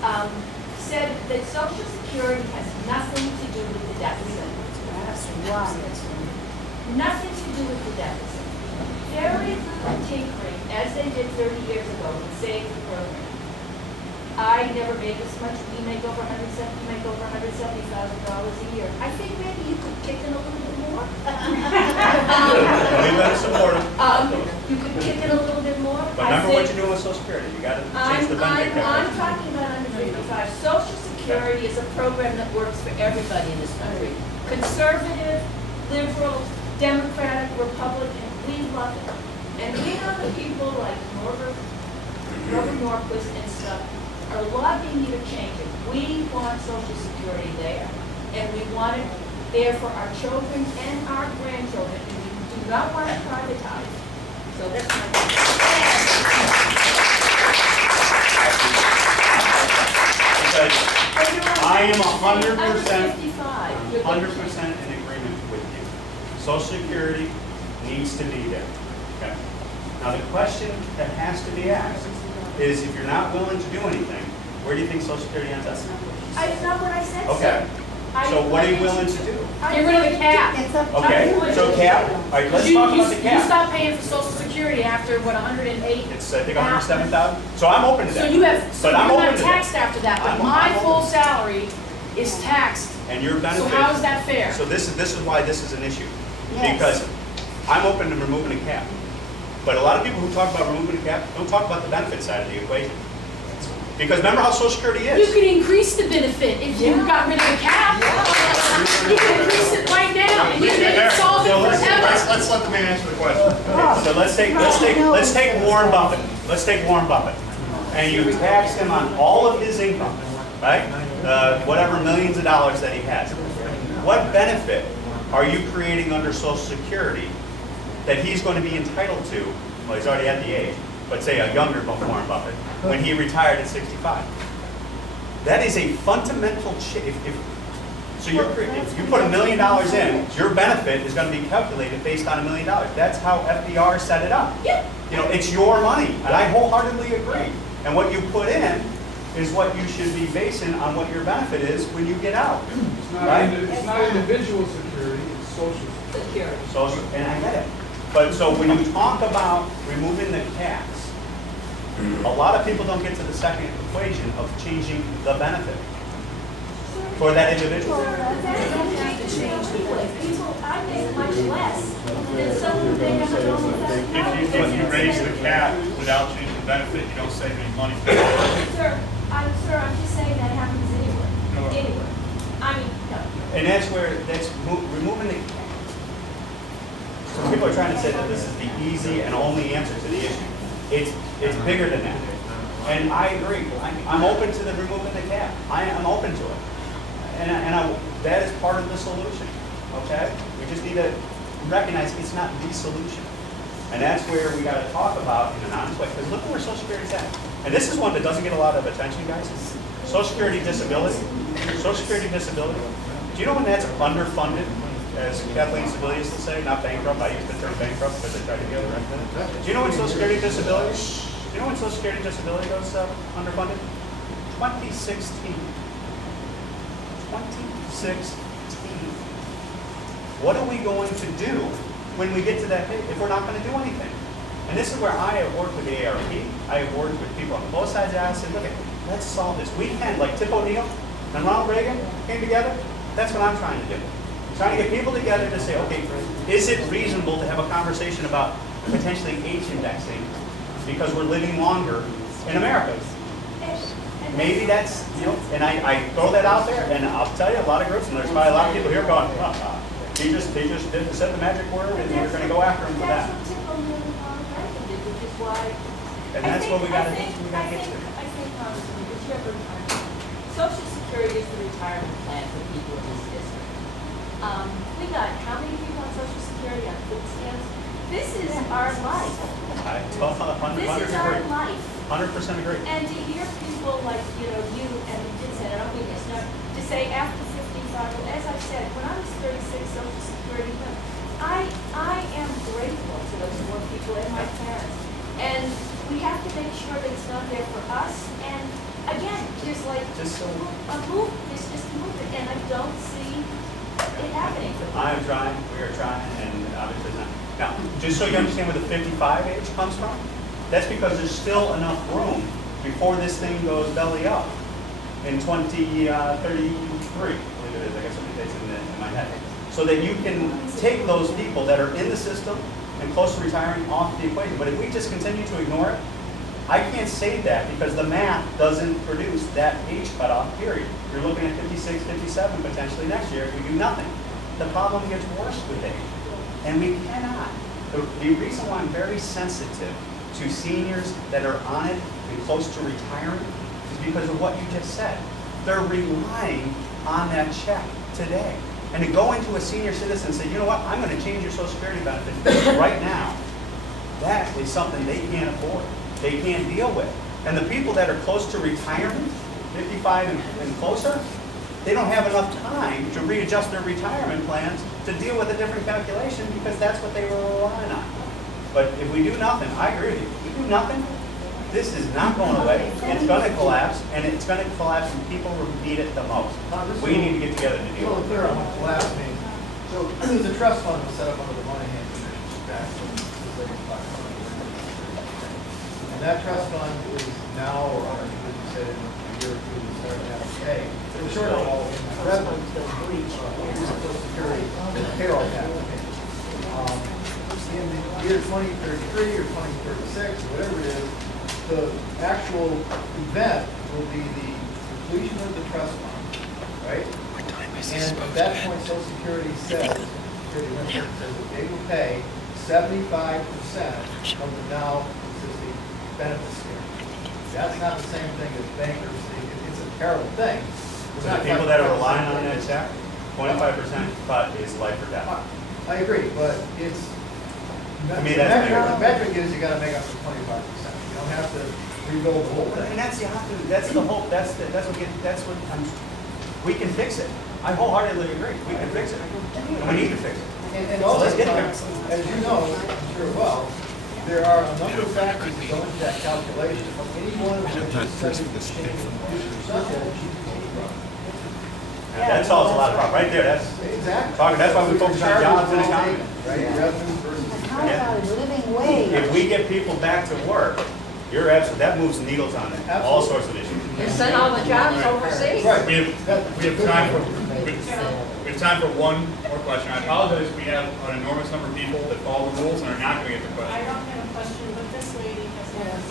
said that Social Security has nothing to do with the deficit. That's right. Nothing to do with the deficit. Very little tinkering, as they did 30 years ago, to save the program. I never made this much. We make over $170,000 a year. I think maybe you could kick in a little bit more. We better support them. You could kick in a little bit more. But remember what you're doing with Social Security. You got to change the benefit I'm calculation. talking about under 55. Social Security is a program that works for everybody in this country. Conservative, liberal, Democratic, Republican, we love it. And we know that people like Robert Norquist and stuff are lobbying you to change it. We want Social Security there, and we want it there for our children and our grandchildren, and we do not want it privatized. So that's my Because I am 100% $155. in agreement with you. Social Security needs to be there. Okay. Now the question that has to be asked is, if you're not willing to do anything, where do you think Social Security ends up? It's not what I said, Okay. sir. So what are you willing to do? Get rid of the cap. Okay. So cap. All right. Let's talk about the You cap. stop paying for Social Security after, what, 108? It's I think 107,000. So I'm open to that. So you have, But I'm you're open not to taxed that. after that, but I'm my open. full salary is taxed. And your So benefit. how is that fair? So this is why this is an issue. Yes. Because I'm open to removing the cap. But a lot of people who talk about removing the cap don't talk about the benefit side of the equation. Because remember how Social Security You is. could increase the benefit if you got rid of the cap. You can increase it right now, and you can solve it forever. Let's let the man answer the question. So let's take Warren Buffett. Let's take Warren Buffett. And you tax him on all of his income, right? Whatever millions of dollars that he has. What benefit are you creating under Social Security that he's going to be entitled to? Well, he's already at the age, but say a younger Warren Buffett, when he retired at 65. That is a fundamental change. So if you put $1 million in, your benefit is going to be calculated based on $1 million. That's how FDR set it up. Yeah. You know, it's your money, and I wholeheartedly agree. And what you put in is what you should be basing on what your benefit is when you get out. It's not individual security, it's social security. Security. And I get it. But so when you talk about removing the tax, a lot of people don't get to the second equation of changing the benefit for that individual. People, I make much less than someone they have a normal If you raise the cap without changing the benefit, you don't save any money. Sir, I'm just saying that happens anywhere. No. Anywhere. I mean, no. And that's where, removing the cap. So people are trying to say that this is the easy and only answer to the issue. It's bigger than that. And I agree. I'm open to the removing the cap. I am open to it. And that is part of the solution. Okay? We just need to recognize it's not the solution. And that's where we got to talk about in an honest way. Because look where Social Security's at. And this is one that doesn't get a lot of attention, guys. Social Security disability. Social Security disability. Do you know when that's underfunded? As Kathleen Sebelius will say, not bankrupt. I use the term bankrupt because I try to get it right. Do you know when Social Security disability? Do you know when Social Security disability goes underfunded? 2016. 2016. What are we going to do when we get to that date if we're not going to do anything? And this is where I have worked with the ARP. I have worked with people on both sides of the aisle and said, look, let's solve this. We can, like Tip O'Neill and Ronald Reagan came together. That's what I'm trying to do. Trying to get people together to say, okay, is it reasonable to have a conversation about potentially age indexing because we're living longer in America? Maybe that's, and I throw that out there, and I'll tell you, a lot of groups, and there's probably a lot of people here going, they just didn't say the magic word, and you're going to go after them for that. That's what Tip O'Neill and Ronald Reagan did, which is why. And that's what we got to get to. I think, Congressman, that you have retirement. Social Security is the retirement plan for people in this district. We got how many people on Social Security on food stamps? This is our life. I This is our agree. life. 100% agree. And to hear people like, you and you did say, I don't mean this, to say after 55, well, as I said, when I was 36, Social Security, I am grateful to those poor people and my parents. And we have to make sure that it's not there for us. And again, just like Just so, A move, it's just a move, and I don't see it happening for them. I am trying, we are trying, and obviously not. Now, just so you understand where the 55 age comes from, that's because there's still enough room before this thing goes belly up in 2033, I believe it is, I guess it's in my head. So that you can take those people that are in the system and close to retiring off the equation. But if we just continue to ignore it, I can't say that because the math doesn't produce that age cutoff period. You're looking at 56, 57 potentially next year if we do nothing. The problem gets worse with age. And we cannot. The reason why I'm very sensitive to seniors that are on it and close to retiring is because of what you just said. They're relying on that check today. And to go into a senior citizen and say, you know what, I'm going to change your Social Security benefits right now, that is something they can't afford. They can't deal with. And the people that are close to retirement, 55 and closer, they don't have enough time to readjust their retirement plans to deal with a different calculation because that's what they were relying on. But if we do nothing, I agree with you. If we do nothing, this is not going away. It's going to collapse, and it's going to collapse from people who need it the most. We need to get together to deal with it. Clear on what collapse means. So the trust fund was set up under the Moynihan Commission back in the late 500s. And that trust fund is now, or as you said, in a year or two, we started to have to pay. For the short haul, revenue, Social Security, payroll tax. In the year 2033 or 2036, or whatever it is, the actual event will be the completion of the trust fund, right? And at that point, Social Security says, Security Administration says that they will pay 75% of the now existing benefit scheme. That's not the same thing as bankruptcy. It's a terrible thing. It's For not the people that are 25%. relying on that check, 25% cut is life or death. I agree, but it's, To me, the that's metric, fair. the metric is you gotta make up for 25%. You don't have to rebuild the whole And thing. that's the opposite. That's the whole. That's what I'm. We can fix it. I wholeheartedly agree. We can fix it. And we need to fix it. And So also, let's get there. as you know, I'm sure well, there are a number of factors that go into that calculation. Any one of which is subject to change in the future, such as GDP growth. And that solves a lot of problems. Right there. That's Exactly. talking. That's why we focus on jobs and economy. Right, revenues versus. How about a living wage? If we get people back to work, you're absolutely. That moves needles on it. All sorts of issues. And send all the jobs overseas. Right. We have time for, we have time for one more question. I apologize, we have an enormous number of people that follow the rules and are not going to get the I question. don't have a question, but this lady has.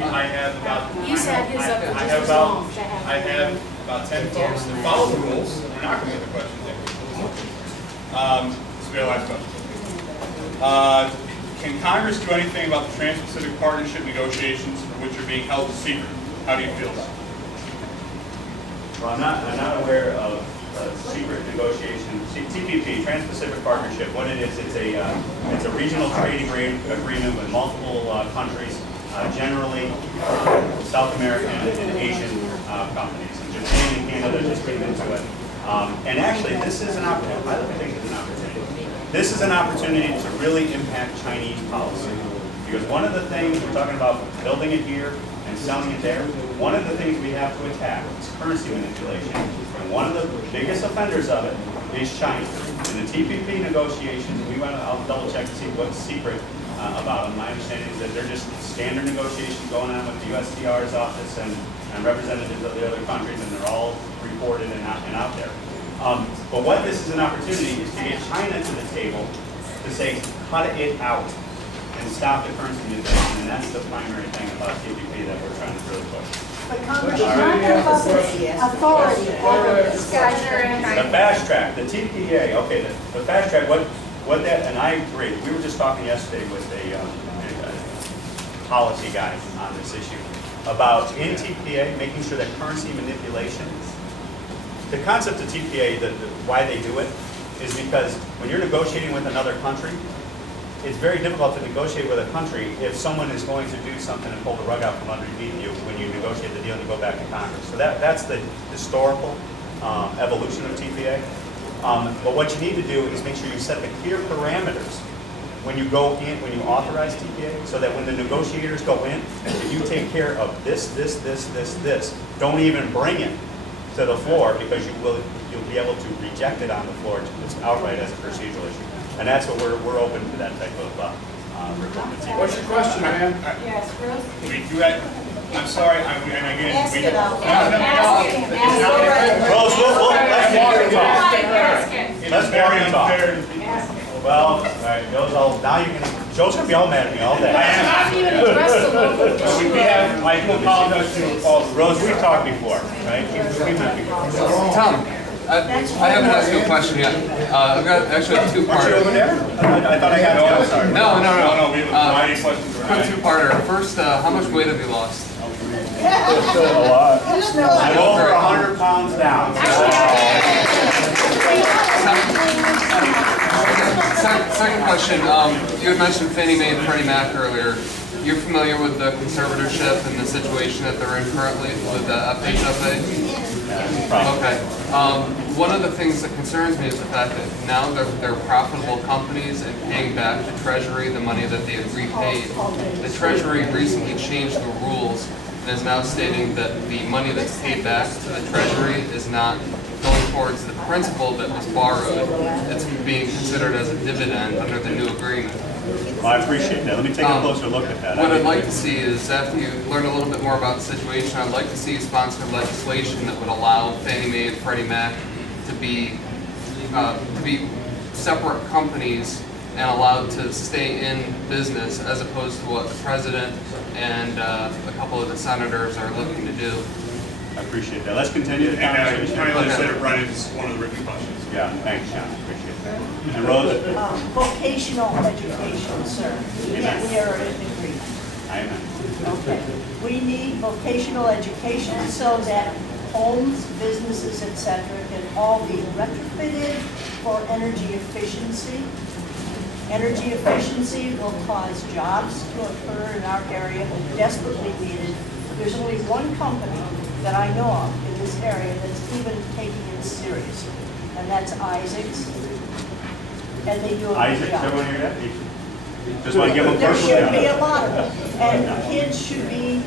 I have about. You said his up for I just have as about, long. I have about 10 folks that follow the rules and are not going to get the question. This will be our last question. Can Congress do anything about the Trans-Pacific Partnership negotiations for which are being held secret? How do you feel about it? Well, I'm not aware of secret negotiation. TPP, Trans-Pacific Partnership. What it is, it's a regional trade agreement with multiple countries, generally South American and Asian companies. And Japan and Canada just came into it. And actually, this is an opportunity. I don't think it's an opportunity. This is an opportunity to really impact Chinese policy. Because one of the things, we're talking about building it here and selling it there, one of the things we have to attack is currency manipulation. And one of the biggest offenders of it is China. In the TPP negotiations, I'll double check to see what's secret about them. My understanding is that they're just standard negotiations going on with the USTR's office and representatives of the other countries, and they're all reported and out there. But what this is an opportunity is to get China to the table to say, cut it out and stop the currency manipulation. And that's the primary thing about TPP that we're trying to really push. But Congress is not going to have the authority over this guy. The fast track, the TPA, okay, the fast track, what that, and I agree, we were just talking yesterday with a policy guy on this issue about in TPA, making sure that currency manipulation, the concept of TPA, why they do it, is because when you're negotiating with another country, it's very difficult to negotiate with a country if someone is going to do something and pull the rug out from underneath you when you negotiate the deal and you go back to Congress. So that's the historical evolution of TPA. But what you need to do is make sure you set the clear parameters when you go in, when you authorize TPA, so that when the negotiators go in, if you take care of this, don't even bring it to the floor because you'll be able to reject it on the floor just outright as a procedural issue. And that's what we're open to that type of redundancy. What's your question, ma'am? Yes, Ruth? We do that, I'm sorry, and again, Ask we. it out. No, no, Ask him, ask him. Rose, let's walk and talk. It's Let's very walk and talk. unfair. Well, all right, now you're gonna, Joe's gonna be all mad at me all day. I am. Not even address the local issue. We have, I do apologize to all. Rose, we've talked before, right? We've met before. Tom, I haven't asked you a question yet. I've got actually a Aren't you over two-parter. there? I thought I had you, I'm sorry. No, No, we have a variety of questions. Quick two-parter. First, how much weight have you lost? A lot. I'm over 100 pounds down. Second question, you had mentioned Fannie Mae and Freddie Mac earlier. You're familiar with the conservatorship and the situation that they're in currently with the FHFA? Okay. One of the things that concerns me is the fact that now they're profitable companies and paying back to Treasury the money that they had repaid. The Treasury recently changed the rules and is now stating that the money that's paid back to the Treasury is not going towards the principal that was borrowed. It's being considered as a dividend under the new agreement. Well, I appreciate that. Let me take a closer look at that. What I'd like to see is, after you learn a little bit more about the situation, I'd like to see you sponsor legislation that would allow Fannie Mae and Freddie Mac to be separate companies and allowed to stay in business, as opposed to what the president and a couple of the senators are looking to do. I appreciate that. Let's continue the And conversation. County Legislator Brennan is one of the written questions. Yeah, thanks, John. Appreciate that. And Rose? Vocational education, sir. We are in agreement. Amen. Okay. We need vocational education so that homes, businesses, etc. can all be retrofitted for energy efficiency. Energy efficiency will cause jobs to occur in our area, desperately needed. There's only one company that I know of in this area that's even taking it seriously, and that's Isaac's. And they do a good Isaac, job. everyone hear that? Just want to give them There personal should be a shout out. lot of them, and kids should be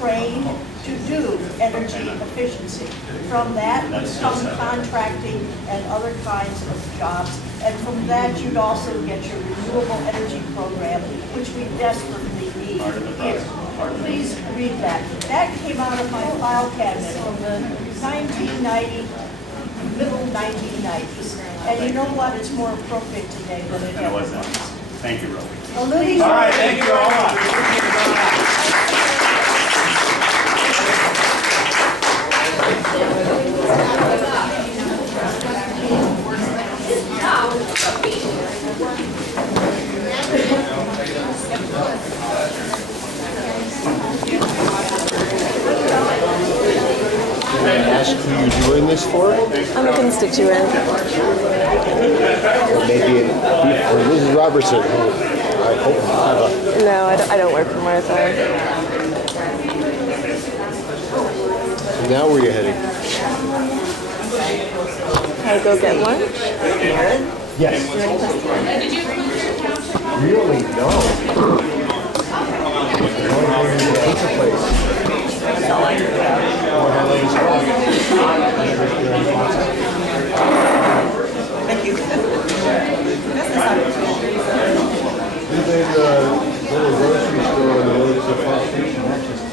trained to do energy efficiency. From that come contracting and other kinds of jobs, and from that you'd also get your renewable energy program, which we desperately need Part of the here. process. Please read that. That came out of my file cabinet from the 1990, middle 1990s. And you know what? It's more appropriate today than it And it ever was was. that. Thank you, Rose. All right, All right, thank you all much. Ask who you're doing this for? I'm a constituent. Or maybe for Mrs. Robertson. I hope you have a... No, I don't work for Martha. So now where are you heading? Can I go get lunch? Yes. Really? No. Going to the pizza place. Thank you. We've been little grocery store on the road to Fox Station. That's just...